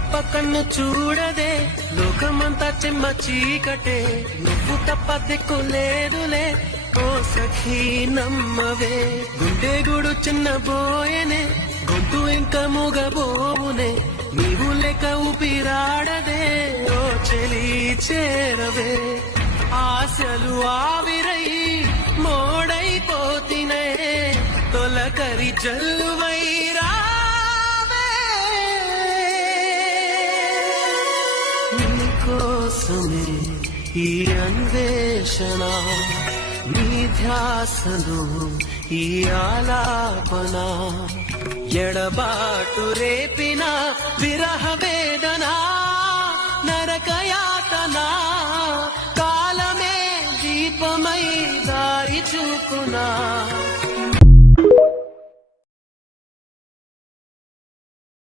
తప్ప కన్ను చూడదే, లోకమంతా చెమ్మ చీకటే, నువ్వు తప్ప దిక్కు లేదులే, ఓ సఖీ నమ్మవే. గుండె గుడు చిన్న బోయనే, గొంతు ఇంకా మూగబోవునే, నీవు లేక ఊపిరాడదే, ఓ చెలి చేరవే. ఆశలు ఆవిరై మోడైపోతినే, తొలకరి జల్లువైరా కోసమే ఈ అన్వేషణ, నీ ధ్యాసలో ఈ ఆలాపన, ఎడబాటు రేపిన విరహ